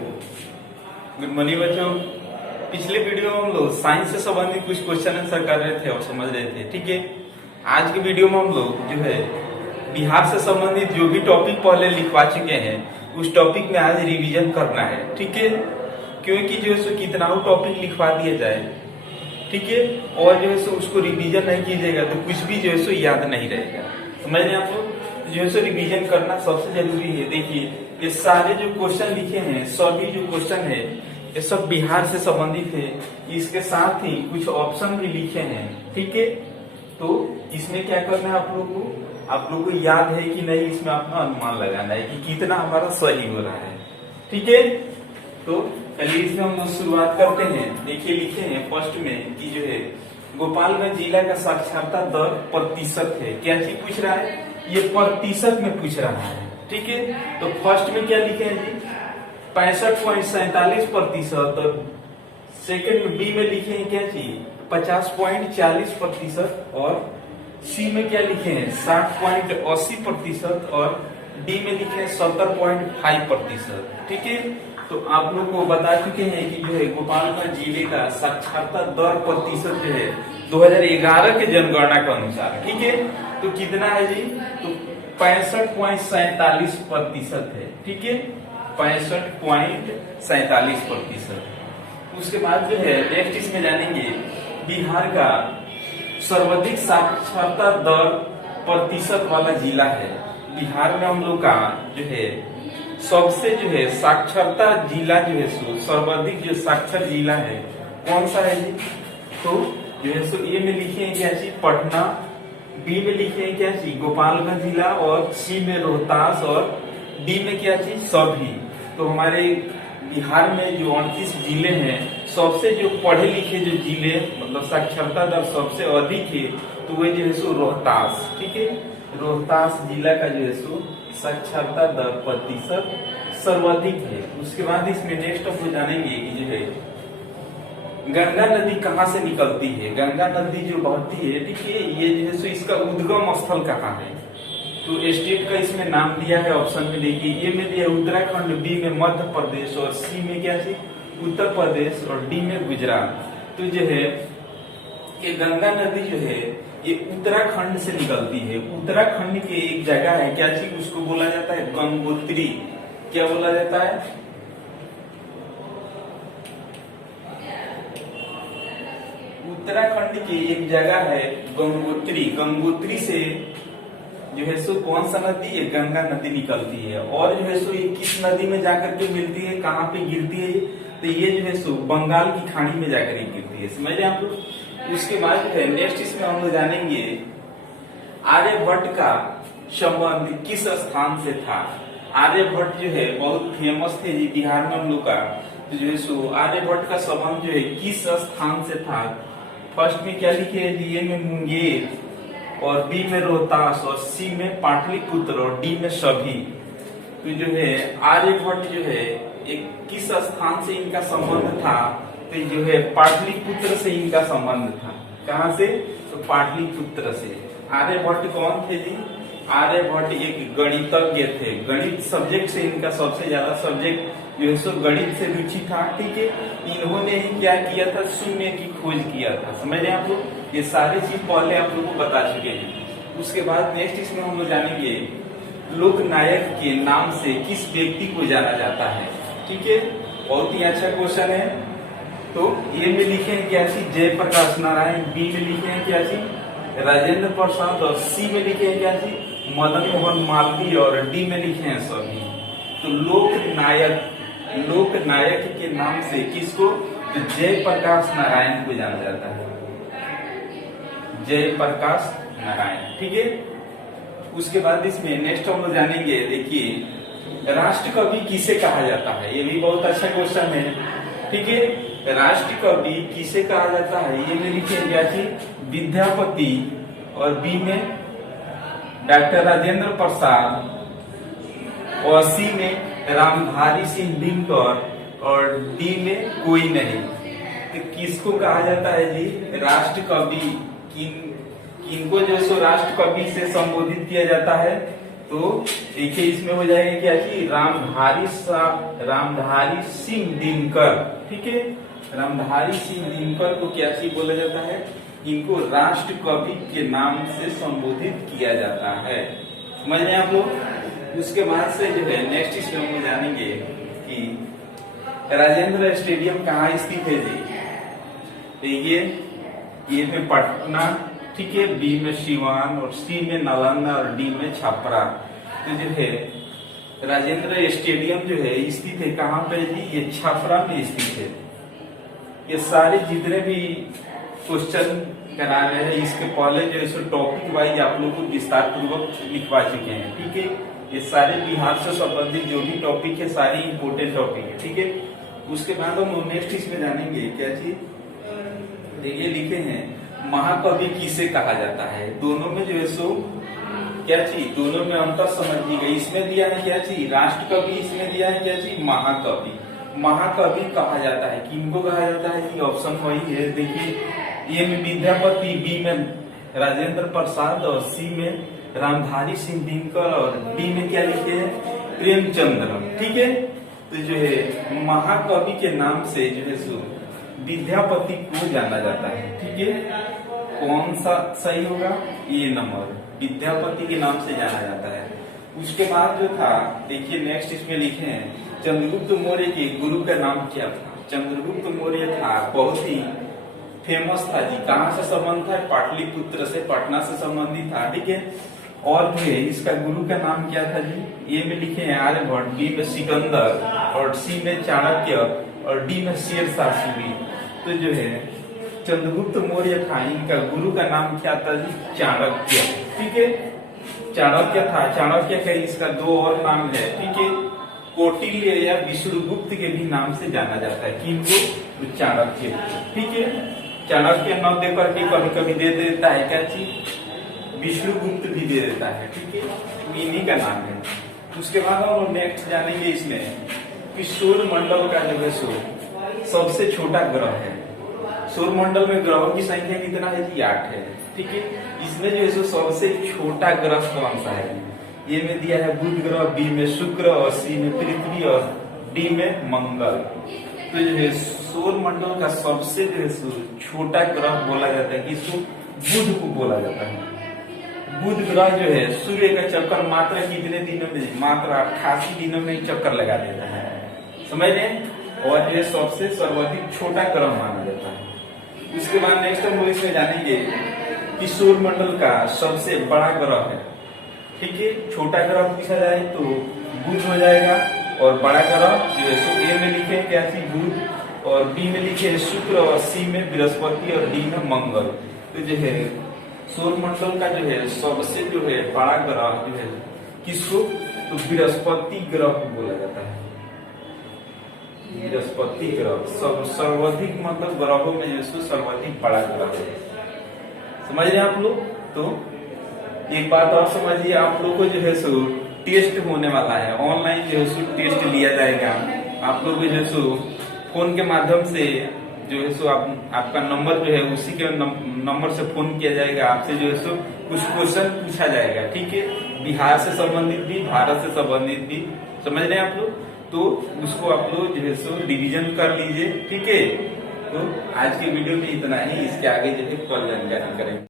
Good morning बच्चों। पिछले video में हम लोग साइंस से संबंधित कुछ क्वेश्चन आंसर कर रहे थे और समझ रहे थे, ठीक है। आज के वीडियो में हम लोग जो है बिहार से संबंधित जो भी टॉपिक पहले लिखवा चुके हैं उस टॉपिक में आज रिवीजन करना है, ठीक है। क्योंकि जो है सो कितना टॉपिक लिखवा दिया जाए, ठीक है, और जो है सो उसको रिवीजन नहीं कीजिएगा तो कुछ भी जो है सो याद नहीं रहेगा। समझ रहे हैं आप लोग? जो है सो रिवीजन करना सबसे जरूरी है। देखिए ये सारे जो क्वेश्चन लिखे हैं, सभी जो क्वेश्चन है ये सब बिहार से संबंधित है। इसके साथ ही कुछ ऑप्शन भी लिखे हैं, ठीक है। तो इसमें क्या करना है आप लोग को याद है कि नहीं, इसमें अपना अनुमान लगाना है कि कितना हमारा सही हो रहा है, ठीक है। तो चलिए इसमें हम लोग शुरुआत करते हैं। देखिए लिखे हैं फर्स्ट में कि जो है गोपालगंज जिला का साक्षरता दर प्रतिशत है। क्या चीज पूछ रहा है? ये प्रतिशत में पूछ रहा है, ठीक है। तो फर्स्ट में क्या लिखे हैं जी? 65.47%। और सेकंड में बी में लिखे हैं क्या चीज? 50.40%। और सी में क्या लिखे हैं? 60.80%। और डी में लिखे हैं 70.5%, ठीक है। तो आप लोग को बता चुके हैं कि जो है गोपालगंज जिले का साक्षरता दर प्रतिशत जो है 2011 के जनगणना के अनुसार, ठीक है। तो कितना है जी? तो 65.47% है, ठीक है। 65.47%। उसके बाद जो है नेक्स्ट इसमें जानेंगे बिहार का सर्वाधिक साक्षरता दर प्रतिशत वाला जिला है। बिहार में हम लोग का जो है सबसे जो है साक्षरता जिला जो है सो सर्वाधिक जो साक्षर जिला है कौन सा है जी? तो जो है सो ए में लिखे हैं क्या चीज? पटना। बी में लिखे हैं क्या चीज? गोपालगंज जिला। और सी में रोहतास। और डी में क्या चीज? सभी। तो हमारे बिहार में जो 38 जिले हैं, सबसे जो पढ़े लिखे जो जिले मतलब साक्षरता दर सबसे अधिक है तो वह जो है सो रोहतास, ठीक है। रोहतास जिला का जो है सो साक्षरता दर प्रतिशत सर्वाधिक है। उसके बाद इसमें नेक्स्ट हम लोग जानेंगे कि जो है गंगा नदी कहाँ से निकलती है। गंगा नदी जो बहती है, ठीक है, ये जो है सो इसका उद्गम स्थल कहाँ है? तो स्टेट का इसमें नाम दिया है ऑप्शन में। देखिए ए में दिया उत्तराखंड, बी में मध्य प्रदेश, और सी में क्या है? उत्तर प्रदेश, और डी में गुजरात। तो जो है ये गंगा नदी जो है ये उत्तराखंड से निकलती है। उत्तराखंड के एक जगह है, क्या चीज? उसको बोला जाता है गंगोत्री। क्या बोला जाता है? उत्तराखंड की एक जगह है गंगोत्री। गंगोत्री से जो है सो कौन सा नदी है? गंगा नदी निकलती है। और जो है सो ये किस नदी में जाकर के मिलती है, कहाँ पे गिरती है? तो ये जो है सो बंगाल की खाड़ी में जाकर के गिरती है। समझ रहे आप लोग? उसके बाद जो है नेक्स्ट इसमें हम लोग जानेंगे आर्यभट्ट का संबंध किस स्थान से था। आर्यभट्ट जो है बहुत फेमस थे जी बिहार में हम लोग का। तो जो है सो आर्यभट्ट का संबंध जो है किस स्थान से था? फर्स्ट में क्या लिखे है जी? ए में मुंगेर, और बी में रोहतास, और सी में पाटलिपुत्र, और डी में सभी। तो जो है आर्यभट्ट जो है एक किस स्थान से इनका संबंध था? तो जो है पाटलिपुत्र से इनका संबंध था। कहाँ से? तो पाटलिपुत्र से। आर्यभट्ट कौन थे जी? आर्यभट्ट एक गणितज्ञ थे। गणित सब्जेक्ट से इनका सबसे ज्यादा सब्जेक्ट जो है सो गणित से रुचि था, ठीक है। इन्होंने ही क्या किया था? शून्य की खोज किया था। समझ रहे हैं आप लोग? ये सारी चीज पहले आप लोगों को बता चुके हैं। उसके बाद नेक्स्ट इसमें हम लोग जानेंगे लोकनायक के नाम से किस व्यक्ति को जाना जाता है, ठीक है। बहुत ही अच्छा क्वेश्चन है। तो ए में लिखे हैं क्या चीज? जयप्रकाश नारायण। बी में लिखे हैं क्या चीज? राजेंद्र प्रसाद। और सी में लिखे हैं क्या चीज? मदन मोहन मालवीय। और डी में लिखे हैं सभी। तो लोकनायक के नाम से किसको? तो जयप्रकाश नारायण को जाना जाता है। जयप्रकाश नारायण, ठीक है। उसके बाद इसमें नेक्स्ट हम लोग जानेंगे, देखिए राष्ट्र कवि किसे कहा जाता है। ये भी बहुत अच्छा क्वेश्चन है, ठीक है। राष्ट्र कवि किसे कहा जाता है? ये में लिखे क्या चीज? विद्यापति। और बी में डॉक्टर राजेंद्र प्रसाद, और सी में रामधारी सिंह दिनकर, और डी में कोई नहीं। तो किसको कहा जाता है जी? राष्ट्र कवि। किनको जो सो राष्ट्र कवि से संबोधित किया जाता है? तो देखिए इसमें हो जाएगा क्या कि रामधारी सिंह दिनकर, ठीक है। रामधारी सिंह दिनकर को क्या चीज बोला जाता है, इनको राष्ट्र कवि के नाम से संबोधित किया जाता है। समझ रहे हैं आप लोग। उसके बाद से जो है नेक्स्ट इसमें हम जानेंगे कि राजेंद्र स्टेडियम कहाँ स्थित है जी। देखिए ए में पटना, ठीक है, बी में सिवान और सी में नालंदा और डी में छपरा। तो जो है राजेंद्र स्टेडियम जो है स्थित है कहाँ पे जी, ये छपरा में स्थित है। ये सारे जितने भी क्वेश्चन करा रहे हैं इसके पहले जो है टॉपिक वाइज आप लोग को विस्तार पूर्वक लिखवा चुके हैं, ठीक है। ये सारे बिहार से संबंधित जो भी टॉपिक है सारी इंपोर्टेंट टॉपिक है, ठीक है। उसके बाद हम नेक्स्ट इसमें जानेंगे क्या चीज, देखिए लिखे हैं महाकवि किसे कहा जाता है। दोनों में जो है सो क्या चीज, दोनों में अंतर समझिएगा। इसमें दिया है क्या चीज, राष्ट्र कवि, इसमें दिया है क्या चीज, महाकवि। महाकवि कहा जाता है, किनको कहा जाता है कि ऑप्शन वही है। देखिए ए में विद्यापति, बी में राजेंद्र प्रसाद और सी में रामधारी सिंह दिनकर और डी में क्या लिखे हैं, प्रेमचंद्र, ठीक है। तो जो है महाकवि के नाम से जो है सो विद्यापति को जाना जाता है, ठीक है। कौन सा सही होगा, ये नंबर विद्यापति के नाम से जाना जाता है। उसके बाद जो था देखिए नेक्स्ट इसमें लिखे हैं चंद्रगुप्त मौर्य के गुरु का नाम क्या था। चंद्रगुप्त मौर्य था बहुत ही फेमस था जी। कहाँ से संबंध था, पाटलिपुत्र से, पटना से संबंधित था, ठीक है। और जो है इसका गुरु का नाम क्या था जी, ए में लिखे हैं आर्यभट्ट, बी में सिकंदर और सी में चाणक्य और डी में शेरशाह सूरी। तो जो है चंद्रगुप्त मौर्य था, इनका गुरु का नाम क्या था जी, चाणक्य, ठीक है। चाणक्य था, चाणक्य का इसका दो और नाम है, ठीक है। कौटिल्य या विष्णुगुप्त के भी नाम से जाना जाता है, किनको, चाणक्य, ठीक है। चाणक्य न दे करके कभी कभी दे देता है क्या चीज, विष्णुगुप्त भी दे देता है, ठीक है। इन्हीं का नाम है। उसके बाद हम नेक्स्ट जानेंगे इसमें कि सौर मंडल का जो है सो सबसे छोटा ग्रह है। सौर मंडल में ग्रहों की संख्या कितना है जी, 8 है, ठीक है। इसमें जो है सो सबसे छोटा ग्रह कौन सा है, ये में दिया है बुध ग्रह, बी में शुक्र और सी में पृथ्वी और डी में मंगल। तो जो है सौर मंडल का सबसे जो है सो छोटा ग्रह बोला जाता है किसको, बुध को बोला जाता है। बुध ग्रह जो है सूर्य का चक्कर मात्र कितने दिनों में, मात्र 88 दिनों में चक्कर लगा देता है, समझ रहे हैं। और ये सबसे सर्वाधिक छोटा ग्रह माना जाता है। उसके बाद नेक्स्ट हम इसमें जानेंगे कि सौर मंडल का सबसे बड़ा ग्रह है, ठीक है। छोटा ग्रह पूछा जाए तो बुध हो जाएगा और बड़ा ग्रह जो है सो ए में लिखे क्या चीज, बुध और बी में लिखे शुक्र और सी में बृहस्पति और डी में मंगल। तो जो है सौर मंडल का जो है सबसे जो है बड़ा ग्रह जो है किसको, तो बृहस्पति ग्रह को बोला जाता है। बृहस्पति ग्रह सर्वाधिक मतलब ग्रहों में जो सर्वाधिक बड़ा ग्रह है, समझ रहे हैं आप लोग। तो एक बात और समझिए, आप लोग को जो है सो टेस्ट होने वाला है, ऑनलाइन जो है सो टेस्ट लिया जाएगा। आप लोग जो है सो फोन के माध्यम से जो है सो आपका नंबर जो है उसी के नंबर से फोन किया जाएगा, आपसे जो है सो कुछ क्वेश्चन पूछा जाएगा, ठीक है। बिहार से संबंधित भी, भारत से संबंधित भी, समझ रहे हैं आप लोग। तो उसको आप लोग जो है सो रिवीजन कर लीजिए, ठीक है। तो आज के वीडियो में इतना ही, इसके आगे जो है कल जानकारी करेंगे।